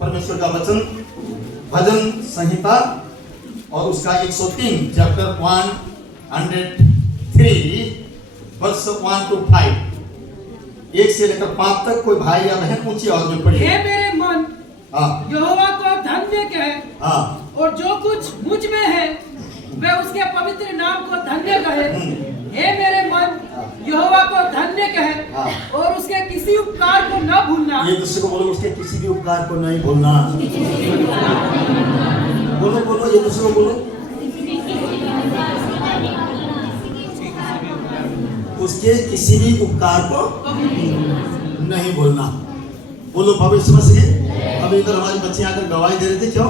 परमेश्वर का वचन भजन संहिता और उसका 103 चैप्टर 103 वर्ष 1 to 5 1 से लेकर 5 तक कोई भाई या बहन ऊंची आवाज में पढ़िए। हे मेरे मन यहोवा को धन्य कहे और जो कुछ मुझ में है वह उसके पवित्र नाम को धन्य कहे। हे मेरे मन यहोवा को धन्य कहे और उसके किसी उपकार को न भूलना। ये दूसरे को बोलो, उसके किसी भी उपकार को नहीं भूलना। बोलो बोलो, ये दूसरे को बोलो, उसके किसी भी उपकार को नहीं भूलना। बोलो भविष्य मसीह। अभी इधर हमारे बच्चे आकर गवाही दे रहे थे, क्यों?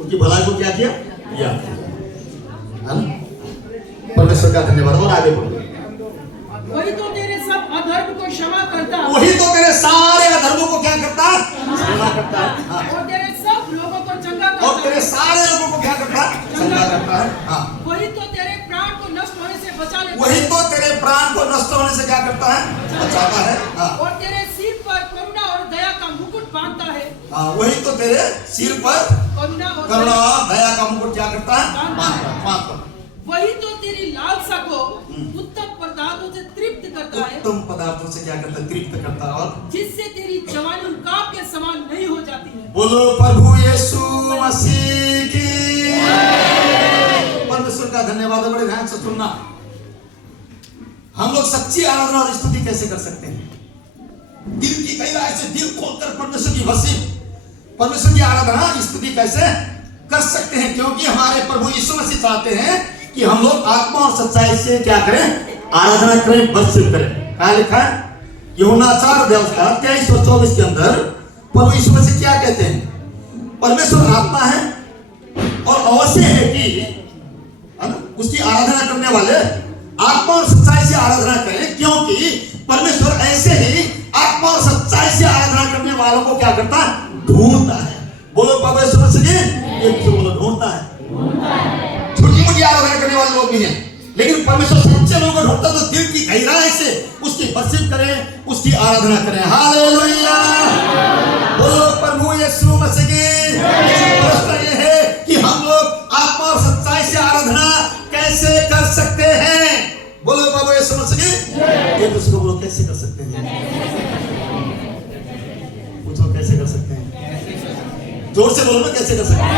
उनकी भलाई को क्या किया? परमेश्वर का धन्यवाद। और आगे बोलो। वही तो तेरे सब अधर्म को क्षमा करता, वही तो तेरे सारे अधर्मों को क्या करता? क्षमा करता है। और तेरे सब लोगों को चंगा करता, और तेरे सारे लोगों को क्या करता है? चंगा करता है। वही तो तेरे प्राण को नष्ट होने से बचा लेता, वही तो तेरे प्राण को नष्ट होने से क्या करता है? बचाता है। और तेरे सिर पर करुणा और दया का मुकुट बांधता है। वही तो तेरे सिर पर करुणा और दया का मुकुट क्या करता है? बांधता। वही तो तेरी लालसा को उत्तम पदार्थों से तृप्त करता है, उत्तम पदार्थों से क्या करता है? तृप्त करता है। और जिससे तेरी जवानी उनकाब के समान नहीं हो जाती है। बोलो प्रभु यीशु मसीह की। परमेश्वर का धन्यवाद। बड़े ध्यान से सुनना। हम लोग सच्ची आराधना और स्तुति कैसे कर सकते हैं? दिल की गहराई से दिल खोलकर परमेश्वर की वसीम परमेश्वर की आराधना स्तुति कैसे कर सकते हैं? क्योंकि हमारे प्रभु यीशु मसीह चाहते हैं कि हम लोग आत्मा और सच्चाई से क्या करें? आराधना करें, वर्शिप करें। क्या लिखा है? यूहन्ना 4:23-24 के अंदर प्रभु यीशु मसीह क्या कहते हैं? परमेश्वर आत्मा है और अवश्य है कि उसकी आराधना करने वाले आत्मा और सच्चाई से आराधना करें, क्योंकि परमेश्वर ऐसे ही आत्मा और सच्चाई से आराधना करने वालों को क्या करता है? ढूंढता है। बोलो परमेश्वर मसीह ये बोलो, ढूंढता है। छोटी मोटी आराधना करने वाले लोग भी हैं, लेकिन परमेश्वर सच्चे लोगों को ढूंढता तो दिल की गहराई से उसकी वर्शिप करें, उसकी आराधना करें। हालेलुया। बोलो प्रभु यीशु मसीह की। प्रश्न ये है कि हम लोग आत्मा और सच्चाई से आराधना कैसे कर सकते हैं? बोलो प्रभु यीशु मसीह की। ये दूसरे को बोलो, कैसे कर सकते हैं? पूछो, कैसे कर सकते हैं? जोर से बोलो ना, कैसे कर सकते हैं?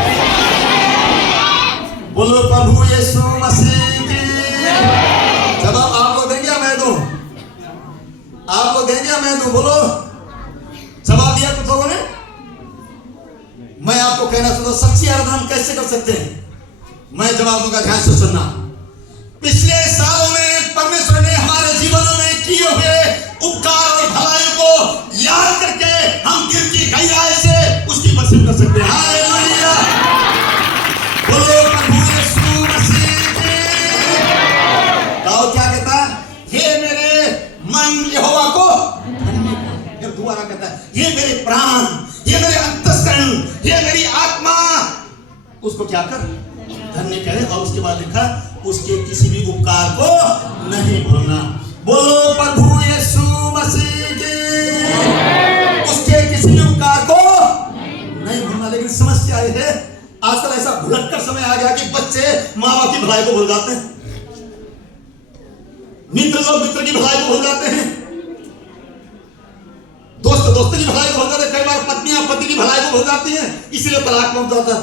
बोलो प्रभु यीशु मसीह की। जवाब आप लोग देंगे या मैं दूं? आप लोग देंगे या मैं दूं? बोलो। जवाब दिया कुछ लोगों ने? मैं आपको कहना चाहता हूं, सच्ची आराधना हम कैसे कर सकते हैं? मैं जवाब दूंगा, ध्यान से सुनना। पिछले सालों में परमेश्वर ने हमारे जीवनों में किए हुए उपकार और भलाई को याद करके हम दिल की गहराई से उसकी वर्शिप कर सकते हैं। हालेलुया। बोलो प्रभु यीशु मसीह की। दाऊद क्या कहता है? हे मेरे मन यहोवा को धन्य कर। फिर दोबारा कहता है, ये मेरे प्राण, ये मेरे अंतःकरण, ये मेरी आत्मा, उसको क्या कर? धन्य करे। और उसके बाद लिखा, उसके किसी भी उपकार को नहीं भूलना। बोलो प्रभु यीशु मसीह की। उसके किसी भी उपकार को नहीं भूलना। लेकिन समस्या यह है, आजकल ऐसा भुलक्कड़ समय आ गया कि बच्चे माँ बाप की भलाई को भूल जाते हैं, मित्र लोग मित्र की भलाई को भूल जाते हैं, दोस्त दोस्त की भलाई को भूल जाते हैं, कई बार पत्नियां पति की भलाई को भूल जाती हैं, इसलिए तलाक पहुंच जाता है,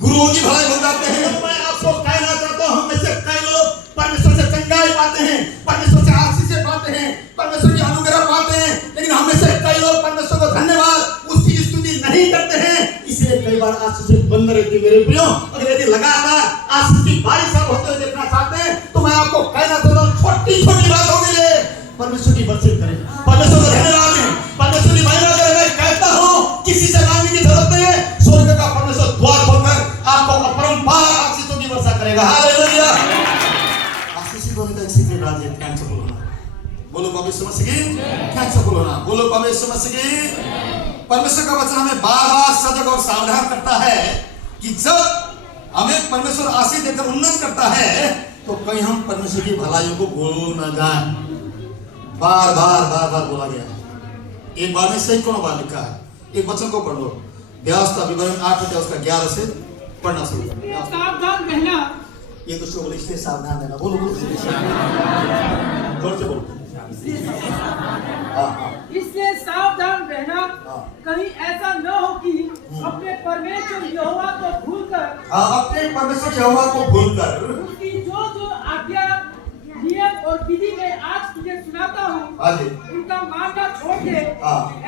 गुरुओं की भलाई भूल जाते हैं। मैं आपको कहना चाहता हूं, हम में से कई लोग परमेश्वर से चंगाई पाते हैं, परमेश्वर से आशीष पाते हैं, परमेश्वर की अनुग्रह पाते हैं, लेकिन हम में से कई लोग परमेश्वर को धन्यवाद उसकी स्तुति नहीं करते हैं, इसलिए कई बार आशीष बंद रहती है। मेरे प्रियो, अगर यदि लगातार आशीष की बारिश आप होते हुए देखना चाहते हैं तो मैं आपको कहना चाहता हूं, छोटी छोटी बातों के लिए परमेश्वर की वर्शिप करें, परमेश्वर को धन्यवाद दें, परमेश्वर की महिमा करें। मैं कहता हूं, किसी से मांगने की जरूरत नहीं है, स्वर्ग का परमेश्वर द्वार खोलकर आपको अपरंपार आशीषों की वर्षा करेगा। हालेलुया। आशीषित होने का एक सीक्रेट राज है, ध्यान से बोलना। बोलो परमेश्वर मसीह की। ध्यान से बोलना। बोलो परमेश्वर मसीह की। परमेश्वर का वचन हमें बार-बार सजग और सावधान करता है कि जब हमें परमेश्वर आशीष देकर उन्नत करता है तो कहीं हम परमेश्वर की भलाइयों को भूल न जाएं। बार बार बोला गया है। एक बार में सही कौन बात लिखा है? एक वचन को पढ़ लो, व्यवस्था विवरण 8 अध्याय उसका 11 से पढ़ना शुरू करो। सावधान रहना, ये तो बोलो, इसलिए सावधान रहना। बोलो बोलो जोर से बोलो। इसलिए सावधान रहना, कहीं ऐसा न हो कि अपने परमेश्वर यहोवा को भूलकर, अपने परमेश्वर यहोवा को भूलकर उसकी जो जो आज्ञा नियम और विधि में आज तुझे सुनाता हूँ उनका मानना छोड़ दे।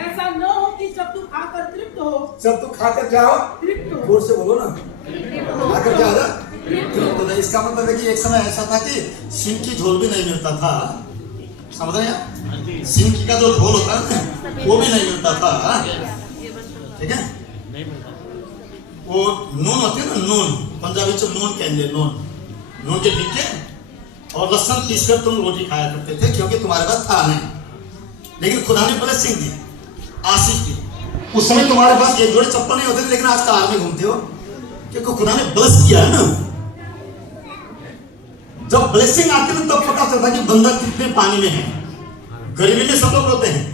ऐसा न हो कि जब तू खाकर तृप्त हो, जब तू खाकर क्या हो, तृप्त हो। जोर से बोलो ना, खाकर क्या हो, तृप्त हो। इसका मतलब है कि एक समय ऐसा था कि सिंह की झोल भी नहीं मिलता था, समझ रहे हैं? सिंह का जो झोल होता है वो भी नहीं मिलता था, ठीक है? वो नून होती है ना, नून पंजाबी से नून कहेंगे, नून के टिक्के और लहसुन पीसकर तुम रोटी खाया करते थे, क्योंकि तुम्हारे पास था नहीं। लेकिन खुदा ने ब्लेसिंग दी, आशीष दी। उस समय तुम्हारे पास एक जोड़े चप्पल नहीं होते थे, लेकिन आज कार में घूमते हो, क्योंकि खुदा ने ब्लेस किया है ना। जब ब्लेसिंग आती है तब पता चलता कि बंदा कितने पानी में है। गरीबी में सब लोग रोते हैं,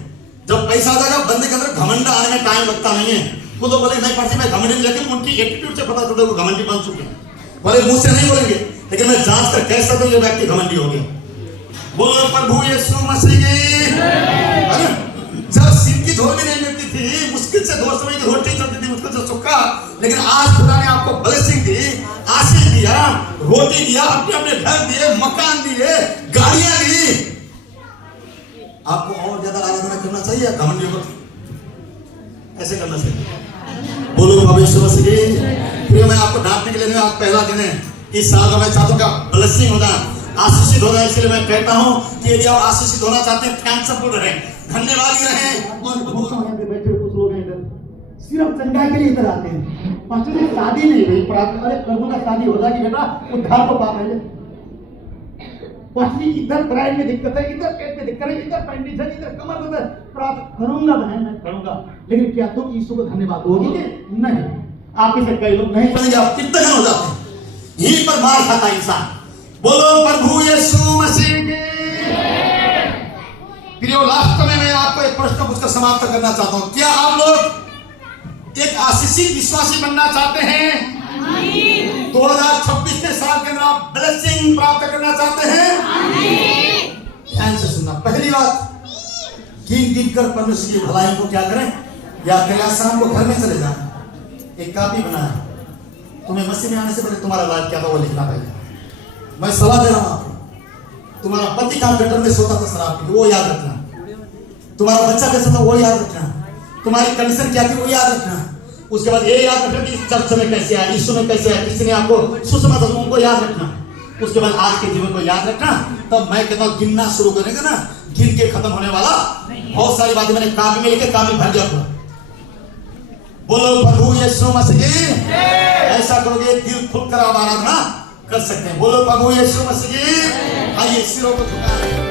जब पैसा आ जाएगा बंदे के अंदर घमंड आने में टाइम लगता नहीं है। वो तो बोले नहीं पड़ती मैं घमंडी, लेकिन उनकी एटीट्यूड से पता चलता है वो घमंडी बन चुके हैं। बोले मुंह से नहीं बोलेंगे, लेकिन मैं जांच कर कह सकता हूं ये व्यक्ति घमंडी हो गया। बोलो प्रभु यीशु मसीह की। जब सिंह की झोल भी नहीं मिलती थी, मुश्किल से 2 समय की रोटी चलती थी, मुश्किल से सुखा, लेकिन आज खुदा ने आपको ब्लेसिंग दी, आशीष दिया, रोटी दिया, अपने अपने घर दिए, मकान दिए, गाड़ियां दी। आपको और ज्यादा आराधना करना चाहिए, घमंडी को ऐसे करना चाहिए। बोलो प्रभु यीशु मसीह की। फिर मैं आपको डांटने के लिए, आज पहला दिन है इस साल का, मैं चाहता हूं कि ब्लेसिंग होना, आशीषित होना, इसलिए मैं कहता हूं कि यदि आप आशीषित होना चाहते हैं, थैंक्सफुल रहें, धन्यवादी रहें। बैठे कुछ लोग हैं इधर सिर्फ चंगा के लिए इधर आते हैं, पास्टर जी शादी नहीं हुई, प्रार्थना, अरे प्रभु का शादी हो जाएगी बेटा, उद्धार को पाप है। पास्टर जी इधर ब्राइड में दिक्कत है, इधर पेट में दिक्कत है, इधर पेंडिशन, इधर कमर में प्रार्थना करूंगा, बहन मैं करूंगा, लेकिन क्या तुम यीशु को धन्यवाद दोगे? नहीं। आप इसे कई लोग नहीं बनेंगे, आप कितने हो जाते हैं, यहीं पर मार खाता इंसान। बोलो प्रभु यीशु मसीह की। प्रियो, लास्ट में मैं आपको एक प्रश्न पूछकर समाप्त करना चाहता हूं। क्या आप लोग एक आशीषित विश्वासी बनना चाहते हैं? 2026 के साल के अंदर आप ब्लेसिंग प्राप्त करना चाहते हैं? ध्यान से सुनना। पहली बात, गिन कर परमेश्वर की भलाई को क्या करें, या कल शाम को घर में चले जाएं, एक कॉपी बनाएं, तुम्हें मसीह में आने से पहले तुम्हारा लाइफ क्या था वो लिखना पड़ेगा। मैं सलाह दे रहा हूं आपको, तुम्हारा पति काम गटर में सोता था शराब पी, वो याद रखना। तुम्हारा बच्चा कैसा था वो याद रखना। तुम्हारी कंडीशन क्या थी वो याद रखना। उसके बाद ये याद रखना कि चर्च में कैसे आया, यीशु में कैसे आया, किसी ने आपको सुसमाचार उनको याद रखना। उसके बाद आज के जीवन को याद रखना। तब मैं कहता हूँ गिनना शुरू करेंगे ना, गिन के खत्म होने वाला बहुत सारी बातें मैंने काफी में लिखे, काफी भर गया। बोलो प्रभु यीशु मसीह। ऐसा करोगे दिल खुलकर आप आराधना कर सकते हैं। बोलो प्रभु यीशु मसीह। आइए सिरों को झुकाएं।